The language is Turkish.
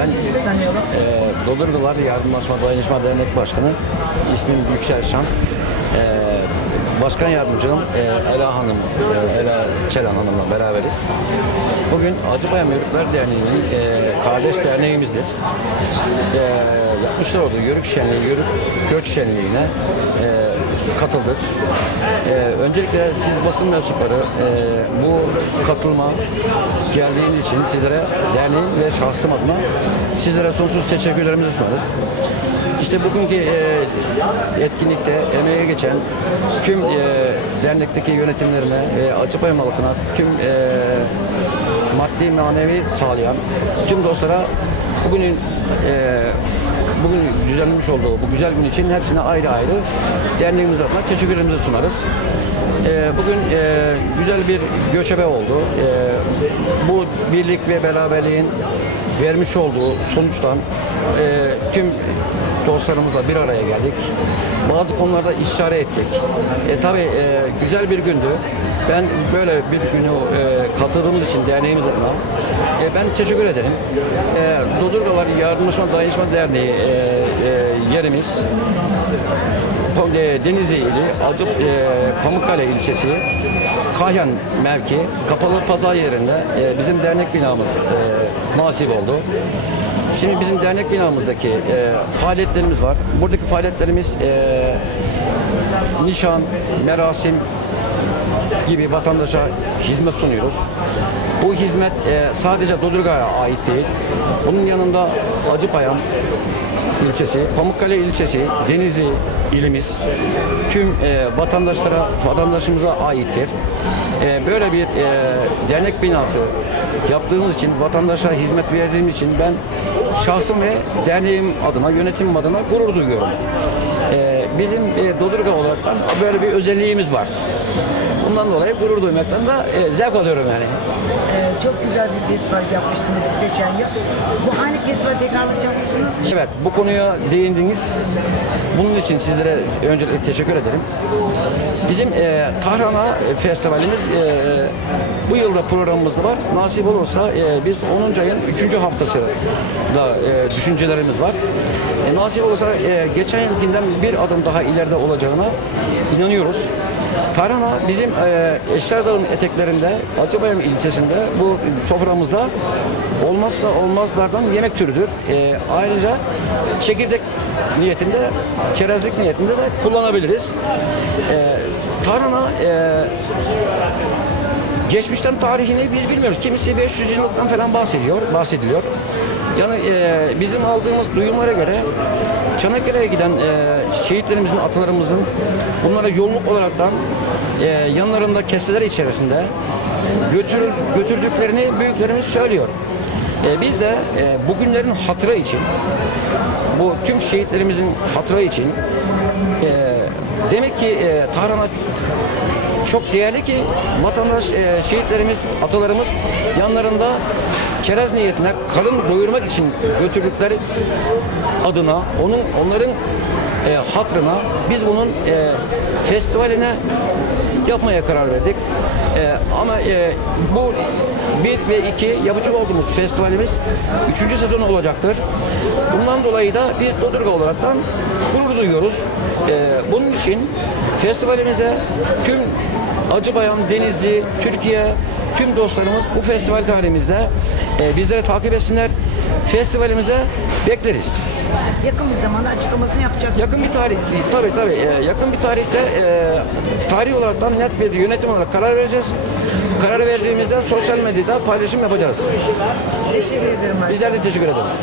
Ben e, Dodurgular Yardımlaşma Dayanışma Dernek Başkanı ismim Yüksel Şan. E, Başkan Yardımcım e, Ela Hanım, e, Ela Çelan Hanım'la beraberiz. Bugün Acıbayam Yörükler Derneği'nin e, kardeş derneğimizdir. E, yapmışlar olduğu Yörük Şenliği, Yörük Göç Şenliği'ne e, katıldık. E, öncelikle siz basın mensupları e, bu katılma geldiğiniz için sizlere derneğim ve şahsım adına sizlere sonsuz teşekkürlerimizi sunarız. İşte bugünkü e, etkinlikte emeğe geçen tüm e, dernekteki yönetimlerine ve Acıpayam halkına tüm e, maddi manevi sağlayan tüm dostlara bugünün e, bugün düzenlenmiş olduğu bu güzel gün için hepsine ayrı ayrı derneğimiz adına teşekkürlerimizi sunarız. E, bugün e, güzel bir göçebe oldu. E, bu birlik ve beraberliğin vermiş olduğu sonuçtan e, tüm dostlarımızla bir araya geldik. Bazı konularda istişare ettik. E, tabii e, güzel bir gündü. Ben böyle bir günü e, katıldığımız için derneğimiz adına e, ben teşekkür ederim. E, Dodurgalar Yardımlaşma Dayanışma Derneği e, e, yerimiz e, Denizli ili Acıp e, Pamukkale ilçesi Kahyan mevki kapalı pazar yerinde e, bizim dernek binamız e, nasip oldu. Şimdi bizim dernek binamızdaki e, faaliyetlerimiz var. Buradaki faaliyetlerimiz e, nişan, merasim gibi vatandaşa hizmet sunuyoruz. Bu hizmet e, sadece Dodurga'ya ait değil. Bunun yanında Acıpayam ilçesi, Pamukkale ilçesi, Denizli ilimiz tüm e, vatandaşlara, vatandaşımıza aittir. E, böyle bir e, dernek binası yaptığımız için, vatandaşa hizmet verdiğimiz için ben şahsım ve derneğim adına, yönetimim adına gurur duyuyorum. Bizim e, Dodurga olaraktan böyle bir özelliğimiz var. Bundan dolayı gurur duymaktan da e, zevk alıyorum yani. Ee, çok güzel bir festival yapmıştınız geçen yıl. Bu aynı festival tekrarlayacak mısınız? Evet, bu konuya değindiniz. Bunun için sizlere öncelikle teşekkür ederim. Bizim e, Tahrana Festivalimiz e, bu yılda programımızda var. Nasip olursa e, biz 10. ayın 3. haftası da e, düşüncelerimiz var. E, nasip olursa e, geçen yılkinden bir adım daha ileride olacağına inanıyoruz. Tarhana bizim e, Eşler Dağı'nın eteklerinde Acıbayam ilçesinde bu soframızda olmazsa olmazlardan yemek türüdür. E, ayrıca çekirdek niyetinde, çerezlik niyetinde de kullanabiliriz. E, tarhana e, geçmişten tarihini biz bilmiyoruz. Kimisi 500 yıllıktan falan bahsediyor, bahsediliyor. Yani e, bizim aldığımız duyumlara göre Çanakkale'ye giden e, şehitlerimizin, atalarımızın bunlara yolluk olaraktan e, yanlarında keseler içerisinde götür, götürdüklerini büyüklerimiz söylüyor. E, biz de e, bugünlerin hatırı için, bu tüm şehitlerimizin hatırı için e, demek ki e, Tahran'a çok değerli ki vatandaş e, şehitlerimiz, atalarımız yanlarında çerez niyetine karın doyurmak için götürdükleri adına onun onların e, hatrına biz bunun e, festivaline yapmaya karar verdik. E, ama e, bu bir ve iki yapıcı olduğumuz festivalimiz üçüncü sezon olacaktır. Bundan dolayı da biz Dodurga olaraktan gurur duyuyoruz. E, bunun için festivalimize tüm Acıbayam, Denizli, Türkiye, tüm dostlarımız bu festival tarihimizde e, bizlere takip etsinler. Festivalimize bekleriz. Yakın bir zamanda açıklamasını yapacaksınız. Yakın bir tarih, tabii tabii e, yakın bir tarihte e, tarih olaraktan net bir yönetim olarak karar vereceğiz. Karar verdiğimizde sosyal medyada paylaşım yapacağız. Teşekkür ederim. Bizler de teşekkür ederiz.